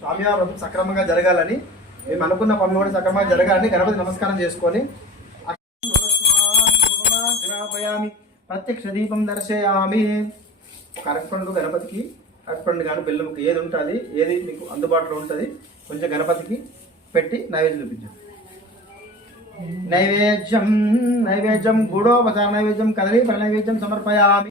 స్వామివారం సక్రమంగా జరగాలని మేము అనుకున్న పనులు కూడా సక్రమంగా జరగాలని గణపతి నమస్కారం చేసుకొని ప్రత్యక్ష దీపం దర్శయామి. ఒక అరటిపండు గణపతికి అరటిపండు కానీ బెల్లం ఏది ఉంటుంది ఏది మీకు అందుబాటులో ఉంటుంది కొంచెం గణపతికి పెట్టి నైవేద్యం చూపించండి నైవేద్యం నైవేద్యం గూడోపచార నైవేద్యం కదలి ఫల నైవేద్యం సమర్పయామి.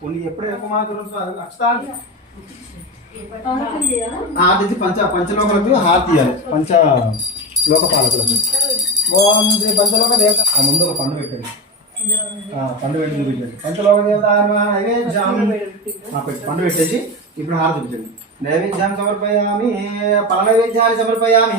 కొన్ని ఎప్పుడు అక్షతాలు ఆదిత్య పంచ పంచలోకలకు హారతి తీయాలి పంచ ఓం శ్రీ పంచలోక దేవత ఆ ముందు ఒక పండు పెట్టండి. పండు పెట్టి చూపించండి. పంచలోక దేవత ఆ, పెట్టి పండు పెట్టేసి ఇప్పుడు హారతి చూపించండి నైవేద్యాన్ని సమర్పయామి పల నైవేద్యాన్ని సమర్పయామి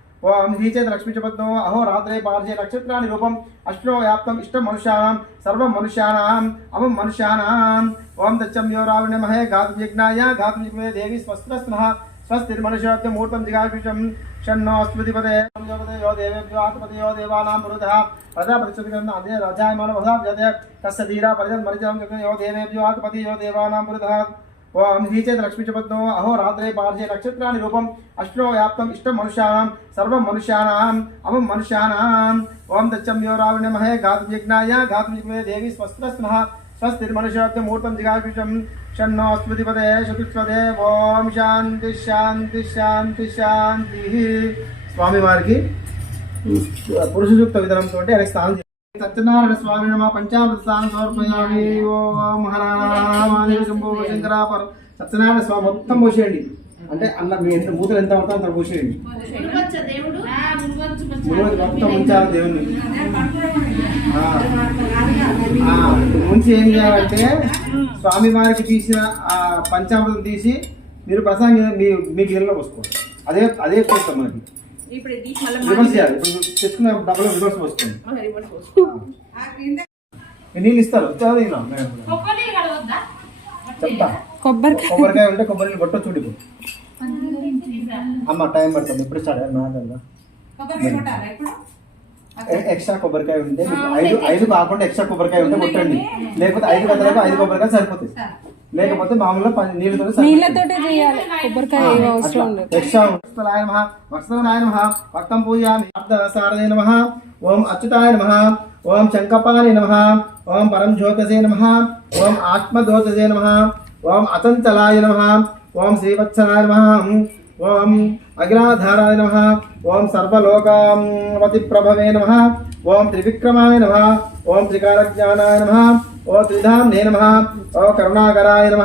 ओम अहो रात्रे अहोरात्रे नक्षत्रा रूप रूपम् इष्ट मनुष्याण सर्व मनुष्याण अमं मनुष्याण ओम दच्चम यो रावणमहे घातुयज्ञाय घातुयज्ञे देवी स्वस्त्रस्नः स्वस्तिर्मनुष्यमूर्तं जिगाशुषं षण्णो अस्मृतिपदे यो देवेभ्यो आत्मपदयो देवानां पुरुधः तस्य धीरा यो देवेभ्यो देवानां पुरुधः ఓం శ్రీచేత లక్ష్మీచపద్మో అహోరాత్రే పార్శ్వే నక్షత్రాన్ని రూపం అష్టో వ్యాప్తం ఇష్టం మనుష్యానాం సర్వం మనుష్యానాం అమం మనుష్యానాం. ఓం దచ్చం యో రావణ మహే ఘాతు యజ్ఞాయ ఘాతు యజ్ఞే దేవి స్వస్త స్నః స్వస్తి మనుష్యాబ్ద మూర్తం జిగాభిషం. షన్నో స్మృతిపదే శతుస్వదే ఓం శాంతి శాంతి శాంతి శాంతి. స్వామివారికి పురుష సూక్త విధానంతో అనేక స్థానం సత్యనారాయణ స్వామి నమ పంచామృత స్థానం సమర్పయామి. ఓం హరామాదేవి శంభో శంకరాపర సత్యనారాయణ స్వామి మొత్తం పోసేయండి. అంటే అల్ల మీ ఎంత మూతలు ఎంత అవుతా అంత పోసేయండి. మొత్తం ఉంచాలి దేవుణ్ణి ముంచి ఏం చేయాలంటే స్వామి వారికి తీసిన ఆ పంచామృతం తీసి మీరు ప్రసాదం మీ మీ గిన్నెలో పోసుకోండి. అదే అదే చూస్తాం మనకి. ఇప్పుడు ఇది మళ్ళీ రివర్స్ చేయాలి. ఇప్పుడు తెచ్చుకున్న డబ్బులు రివర్స్ రివర్స్ నీళ్ళు ఇస్తారు? చెప్తా. కొబ్బరికాయ. కొబ్బరికాయ ఉంటే కొబ్బరి కొట్ట చూడు అమ్మ టైం పడుతుంది. ఎప్పుడు స్టార్ట్ ఎక్స్ట్రా కొబ్బరికాయ ఉంటే ఐదు ఐదు కాకుండా ఎక్స్ట్రా కొబ్బరికాయ ఉంటే కొట్టండి. లేకపోతే ఐదు గంటలకు ఐదు కొబ్బరికాయ సరిపోతుంది లేకపోతే మామూలుగా పది నీళ్ళతో నీళ్ళతోటే చేయాలి. కొబ్బరికాయ అవసరం నమ వత్సలాయ నమ భక్తం సారదే నమ. ఓం అచ్యుతాయ నమ. ఓం శంకపాని నమ. ఓం పరం జ్యోతసే నమ. ఓం ఆత్మజ్యోతసే నమ. ఓం అచంచలాయ నమ. ఓం శ్రీవత్సలాయ నమ. ओम अग्नाधाराय नम ओं सर्वलोकावतिप्रभवे नम ओं त्रिविक्रमाय नम ओं त्रिकारज्ञानाय नम ओं त्रिधाम्ने नम ओं करुणाकराय नम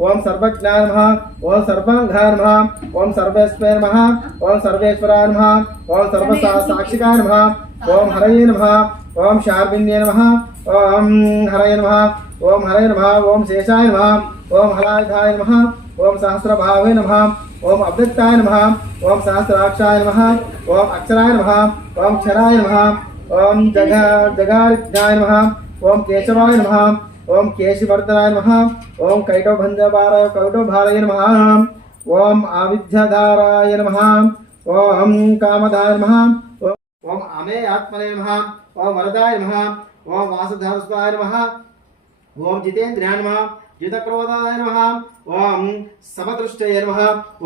ओं सर्वज्ञाय नम ओं सर्वांघाय नम ओं सर्वेश्वराय नम ओं सर्वेश्वराय नम ओं सर्वसाक्षिकाय नम ओं हरये नम ओं शार्विण्ये नम ओं हरये नम ओं हरये नम ओं शेषाय नम ओं हलायुधाय नम ओम सहस्र भाव नमः ओम अवृत्ताय नमः ओम सहस्राक्षाय नमः ओम अक्षराय नमः ओम क्षराय नमः ओम जघा जघारिज्ञाय नमः ओम केशवाय नमः ओम केशवर्धनाय नमः ओम कैटोभञ्जभाराय कैटोभाराय नमः ओम आविद्याधाराय नमः ओम कामधाय नमः ओम अमे आत्मने नमः ओम वरदाय नमः ओम वासधारस्वाय नमः ओम जितेन्द्रियाय नमः युतक्रोधाय नमः ओम समदृष्टय नमः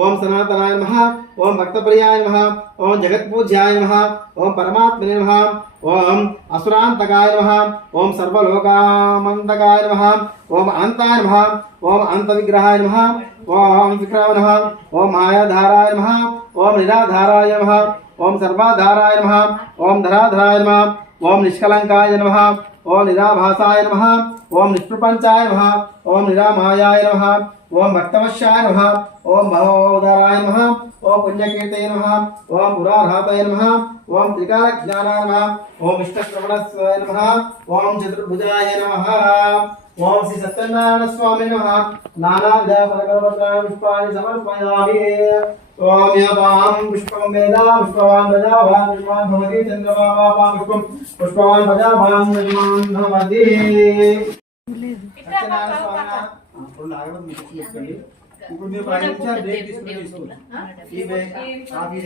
ओम सनातनाय नमः ओम भक्तप्रियाय नमः ओम जगत्पूज्याय नमः ओम परमात्मने नमः ओम असुरांतकाय नमः ओम सर्वलोकामंतकाय नमः ओम अंताय नमः ओम अंतविग्रहाय नमः ओम विक्रम नमः ओम मायाधाराय नमः ओम निराधाराय नमः ओम सर्वाधाराय नमः ओम धराधराय नमः ओम निष्कलंकाय नमः ओम निराभासाय नमः। ओम निष्प्रपंचाय नमः। ओम निरामायाय नमः। ओम भक्तवश्याय नमः। ओम भवोदराय नमः। ओम पुण्यकीर्तये नमः। ओम पुराधातये नमः। ओम त्रिकालज्ञानाय नमः। ओम इष्टश्रवणस्वाय नमः। ओम चतुर्भुजाय नमः। ఓం శ్రీ సత్యనారాయణ స్వామి నమ నానావిధ ఫలకల్పత్రాణ పుష్పాన్ని సమర్పయామి ఓం యవాం పుష్పం వేద పుష్పవాన్ ప్రజావాన్ పుష్పాన్ భవతి చంద్రమా వాం పుష్పం పుష్పవాన్ ప్రజావాన్ యజమాన్ భవతి సత్యనారాయణ స్వామి రెండు ఆగడం మీకు చెప్తండి ఇప్పుడు మీరు ప్రయాణించారు బ్రేక్ తీసుకుని తీసుకోండి ఈ బ్రేక్ కాఫీ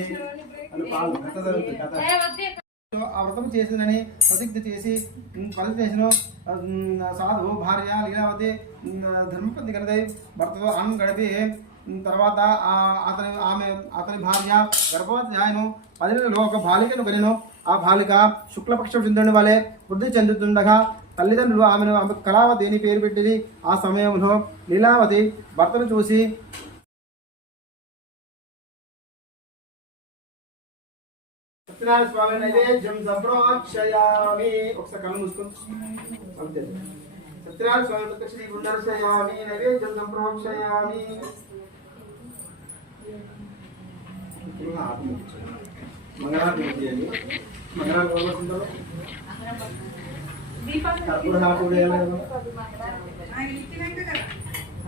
అని పాలు కథ జరుగుతుంది కథ సో ఆ వ్రతం చేసిందని ప్రతిజ్ఞ చేసి ఫలితేశను సాధు భార్య లీలావతి ధర్మపతి ధర్మపత్ని భర్తతో అన్నం గడిపి తర్వాత అతని ఆమె అతని భార్య గర్భవతి ఆయను పది ఒక బాలికను కనెను ఆ బాలిక శుక్లపక్ష చంద్రుని వలె వృద్ధి చెందుతుండగా తల్లిదండ్రులు ఆమెను ఆమె కళావతి అని పేరు పెట్టింది. ఆ సమయంలో లీలావతి భర్తను చూసి సత్యనారాయణ స్వామి నైవేద్యం సంప్రోక్షయామి ఒకసారి కళ్ళు మూసుకొని అంతే. సత్యనారాయణ స్వామి ప్రత్యక్ష గుండర్శయామి నైవేద్యం సంప్రోక్షయామి మంగళారతి చేయండి మంగళారతి ఎవరు వస్తుంటారు?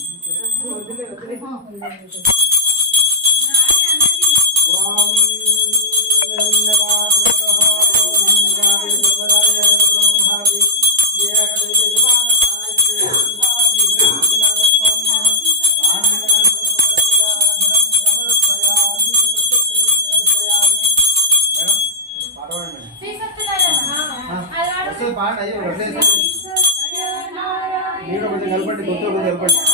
పాట పాడండి మేడం వస్తుంది పాట అయ్యో వదిలేసాను మీరు కొంచెం కలపండి గొంతులు కొంచెం కలపండి కలపండి,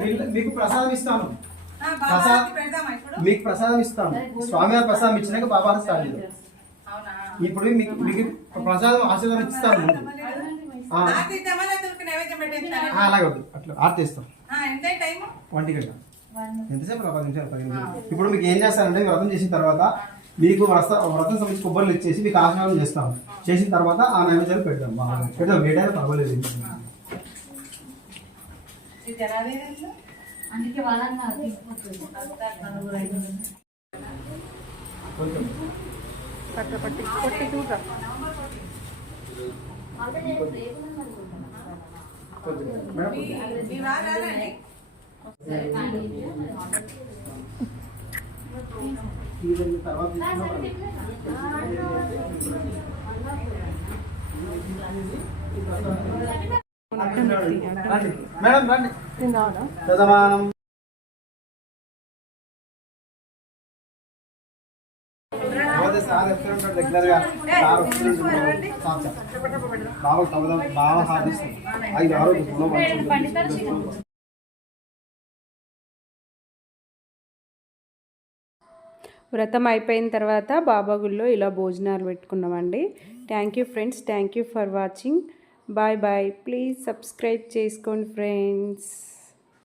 మీకు- మీకు ప్రసాదం ఇస్తాను. మీకు ప్రసాదం ఇస్తాను. స్వామివారి ప్రసాదం ఇచ్చినాక బాబా స్టార్ట్ ఇప్పుడు మీకు మీకు ప్రసాదం ఆశీర్వాదం ఇస్తాను. అలాగే అట్లా ఆర్తి ఇస్తాం. గంట ఎంతసేపు? పది నిమిషాలు పది నిమిషాలు. ఇప్పుడు మీకు ఏం చేస్తారంటే వ్రతం చేసిన తర్వాత మీకు వ్రత వ్రతం సంబంధించి కొబ్బరిలు ఇచ్చేసి మీకు ఆశీర్వాదం చేస్తాం. చేసిన తర్వాత ఆ నైవేద్యాలు పెడదాం. బాగా పెడదాం. వేడైనా పర్వాలేదు. జనాలే అందుకే వాళ్ళని తీసుకుంటుంది కొంచెం పట్టి పట్టి తర్వాత మేడం. వ్రతం అయిపోయిన తర్వాత బాబా గుళ్ళో ఇలా భోజనాలు పెట్టుకున్నామండి. Thank you friends thank you for watching bye bye please subscribe చేసుకోండి ఫ్రెండ్స్